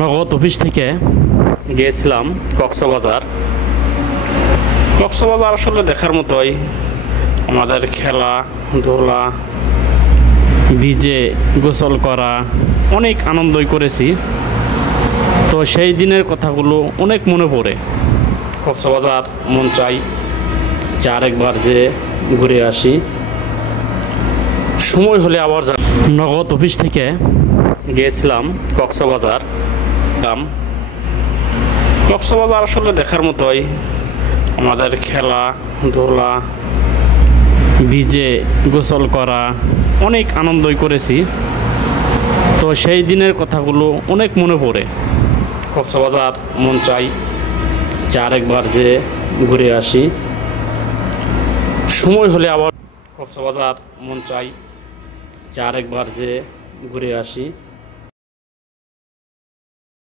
নগদ অফিস থেকে গিয়েছিলাম কক্সবাজার। কক্সবাজার আসলে দেখার মতোই, আমাদের খেলাধুলা, ভিজে গোসল করা, অনেক আনন্দই করেছি। তো সেই দিনের কথাগুলো অনেক মনে পড়ে। কক্সবাজার মন চাই যে আরেকবার যে ঘুরে আসি, সময় হলে আবার নগদ অফিস থেকে গিয়েছিলাম কক্সবাজার। কক্সবাজার আসলে দেখার মতোই, আমাদের খেলাধুলা, ভিজে গোসল করা, অনেক আনন্দই করেছি। তো সেই দিনের কথাগুলো অনেক মনে পড়ে। কক্সবাজার মন চাই যে আরেকবার যে ঘুরে আসি, সময় হলে আবার কক্সবাজার মন চাই যে আরেকবার যে ঘুরে আসি।